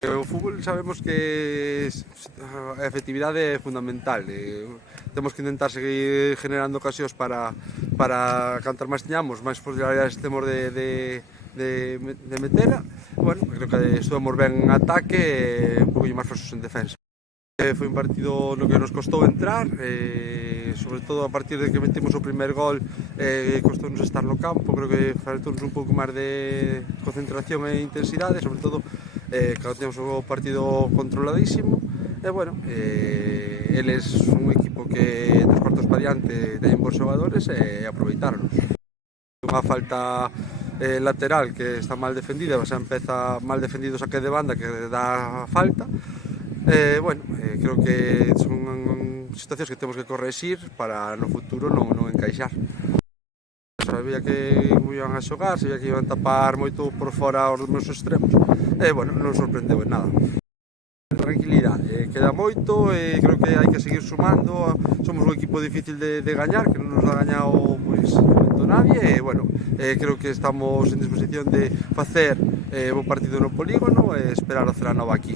O fútbol sabemos que a efectividade é fundamental. Temos que intentar seguir generando ocasións para cantar máis teñamos, máis posibilidades temos de metela. Bueno, creo que estuvemos ben en ataque e un poquinho máis floxos en defensa. Foi un partido no que nos costou entrar, sobre todo a partir de que metimos o primer gol, costounos estar no campo. Creo que faltounos un pouco máis de concentración e intensidade, sobre todo cando teníamos o partido controladísimo. E bueno, eles un equipo que dos cuartos para diante teñen bons xogadores e aproveitaronos. Unha falta lateral que está mal defendida, o sea, empeza mal defendido o saque de banda que dá falta. Bueno, creo que son situacións que temos que correxir para no futuro non encaixar. Sabía que iban a xogar, sabía que iban a tapar moito por fora os meus extremos e, bueno, non sorprendeu en nada. Tranquilidade, queda moito e creo que hai que seguir sumando. Somos un equipo difícil de gañar, que non nos ha gañado pois nadie e, bueno, creo que estamos en disposición de facer o partido no polígono e esperar a Celanova aquí.